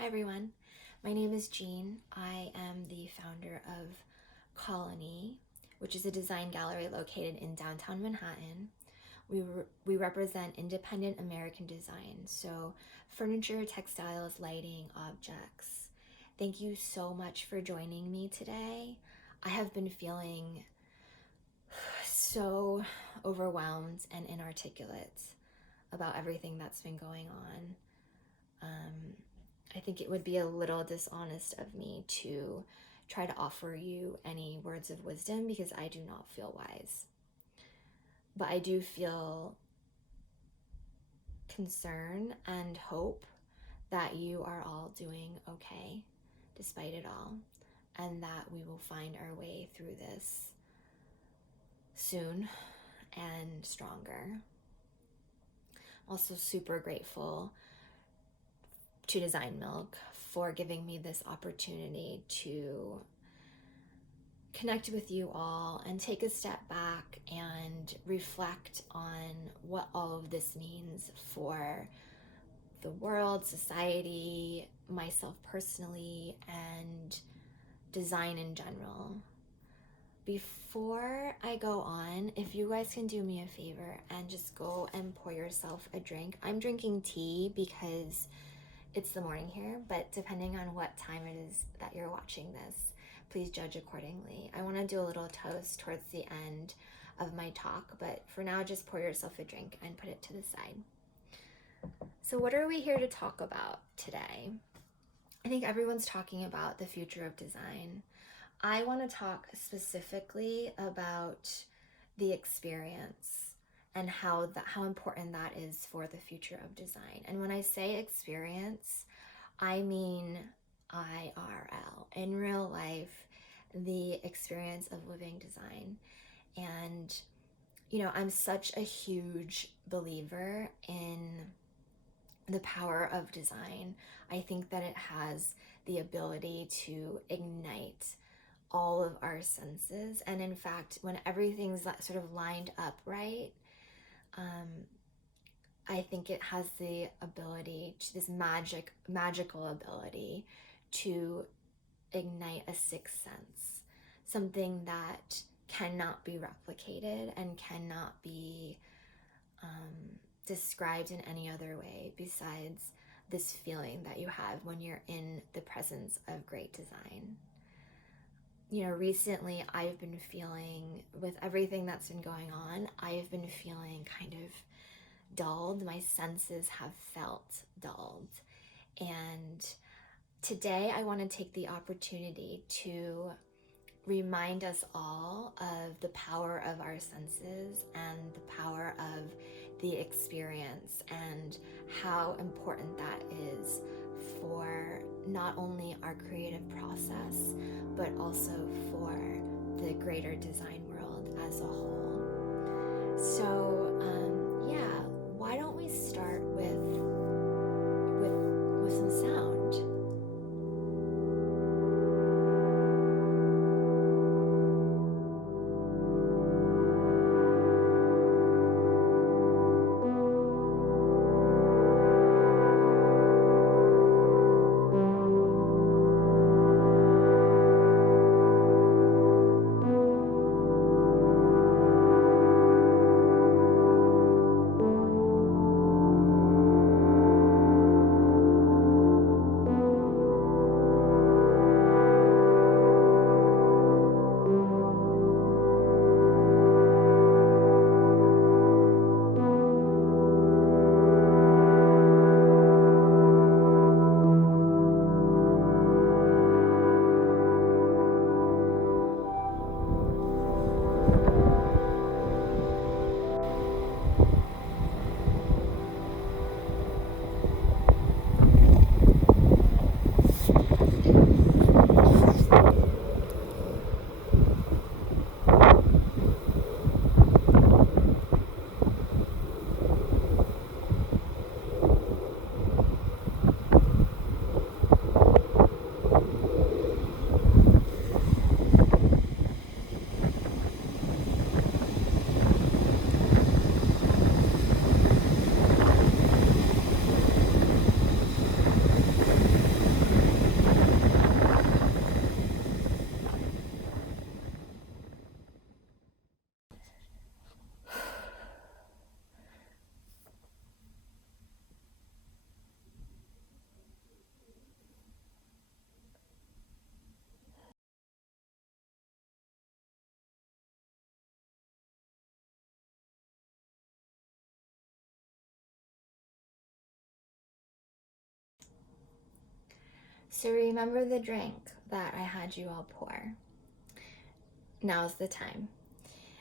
Hi everyone, my name is Jean. I am the founder of Colony, which is a design gallery located in downtown Manhattan. We represent independent American design, so furniture, textiles, lighting, objects. Thank you so much for joining me today. I have been feeling so overwhelmed and inarticulate about everything that's been going on. I think it would be a little dishonest of me to try to offer you any words of wisdom because I do not feel wise. But I do feel concern and hope that you are all doing okay despite it all, and that we will find our way through this soon and stronger. Also super grateful to Design Milk for giving me this opportunity to connect with you all and take a step back and reflect on what all of this means for the world, society, myself personally, and design in general. Before I go on, if you guys can do me a favor and just go and pour yourself a drink. I'm drinking tea because it's the morning here, but depending on what time it is that you're watching this, please judge accordingly. I want to do a little toast towards the end of my talk, but for now, just pour yourself a drink and put it to the side. So what are we here to talk about today? I think everyone's talking about the future of design. I want to talk specifically about the experience and how important that is for the future of design. And when I say experience, I mean IRL, in real life, the experience of living design. And, I'm such a huge believer in the power of design. I think that it has the ability to ignite all of our senses. And in fact, when everything's sort of lined up right, I think it has the ability to this magical ability to ignite a sixth sense, something that cannot be replicated and cannot be described in any other way besides this feeling that you have when you're in the presence of great design. Recently I've been feeling, with everything that's been going on, I've been feeling kind of dulled. My senses have felt dulled. And today I want to take the opportunity to remind us all of the power of our senses and the power of the experience and how important that is for not only our creative process, but also for the greater design world as a whole. So, why don't we start with some sound? So remember the drink that I had you all pour. Now's the time.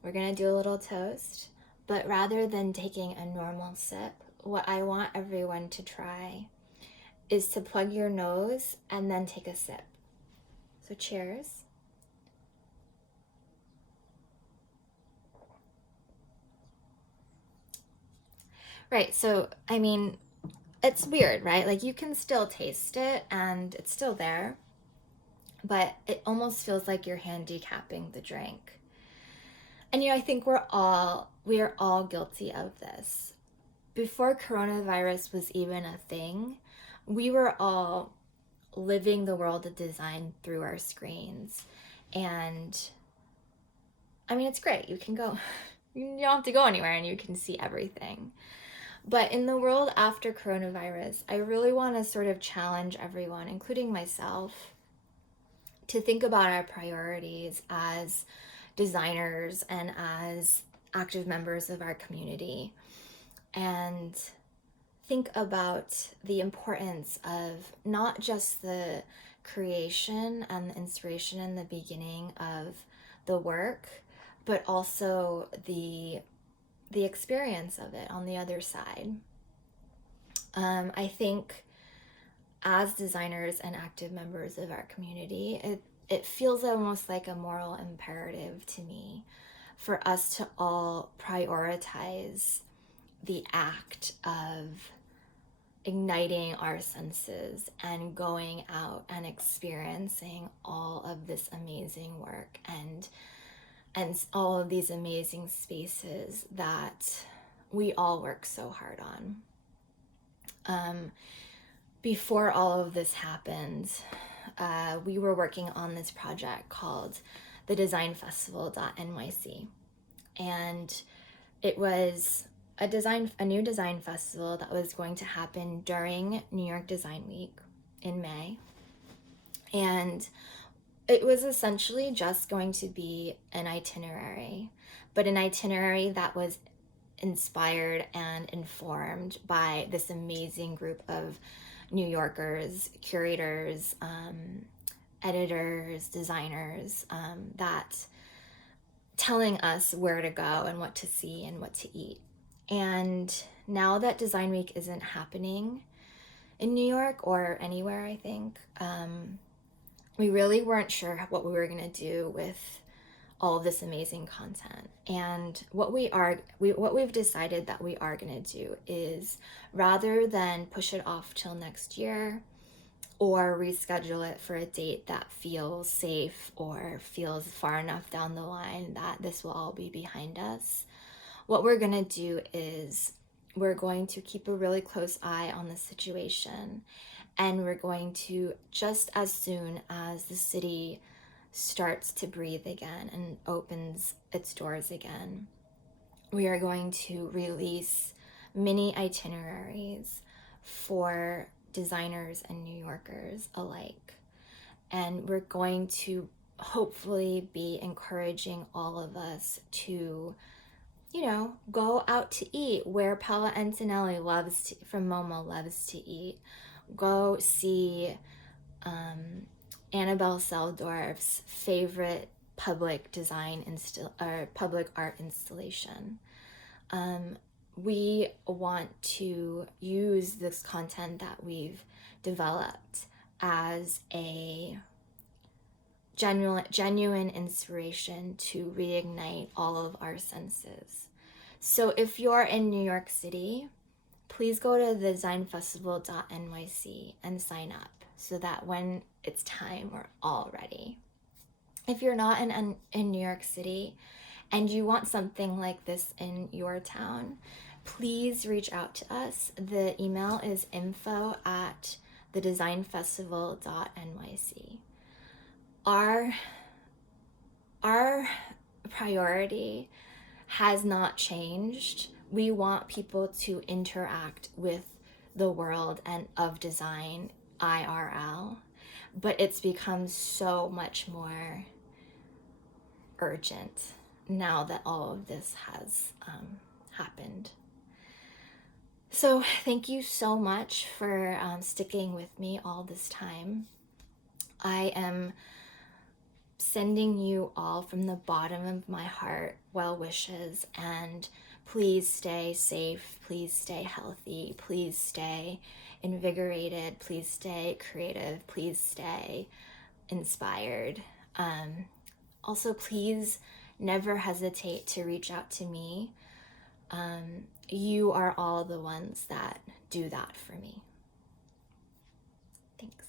We're gonna do a little toast, but rather than taking a normal sip, what I want everyone to try is to plug your nose and then take a sip. So cheers. Right, so I mean, it's weird, right? Like you can still taste it and it's still there, but it almost feels like you're handicapping the drink. And I think we are all guilty of this. Before coronavirus was even a thing, we were all living the world of design through our screens. And I mean, it's great. You can go, you don't have to go anywhere and you can see everything. But in the world after coronavirus, I really want to sort of challenge everyone, including myself, to think about our priorities as designers and as active members of our community, and think about the importance of not just the creation and the inspiration in the beginning of the work, but also the experience of it on the other side. I think as designers and active members of our community, it feels almost like a moral imperative to me for us to all prioritize the act of igniting our senses and going out and experiencing all of this amazing work and all of these amazing spaces that we all work so hard on. Before all of this happened, we were working on this project called the designfestival.nyc. And it was a new design festival that was going to happen during New York Design Week in May. And it was essentially just going to be an itinerary, but an itinerary that was inspired and informed by this amazing group of New Yorkers, curators, editors, designers, that telling us where to go and what to see and what to eat. And now that Design Week isn't happening in New York or anywhere, I think, we really weren't sure what we were going to do with all of this amazing content. And what we've decided that we are going to do is, rather than push it off till next year or reschedule it for a date that feels safe or feels far enough down the line that this will all be behind us, what we're going to do is we're going to keep a really close eye on the situation, and we're going to, just as soon as the city starts to breathe again and opens its doors again, we are going to release mini itineraries for designers and New Yorkers alike. And we're going to hopefully be encouraging all of us to, go out to eat where Paola Antonelli from Momo loves to eat. Go see Annabelle Seldorf's favorite public art installation. We want to use this content that we've developed as a genuine inspiration to reignite all of our senses. So if you're in New York City, please go to the designfestival.nyc and sign up so that when it's time, we're all ready. If you're not in New York City and you want something like this in your town, please reach out to us. The email is info@thedesignfestival.nyc. Our priority has not changed. We want people to interact with the world and of design IRL, but it's become so much more urgent now that all of this has happened. So thank you so much for sticking with me all this time. I am sending you all from the bottom of my heart well wishes, and please stay safe, please stay healthy, please stay invigorated, please stay creative, please stay inspired. Also, please never hesitate to reach out to me. You are all the ones that do that for me. Thanks.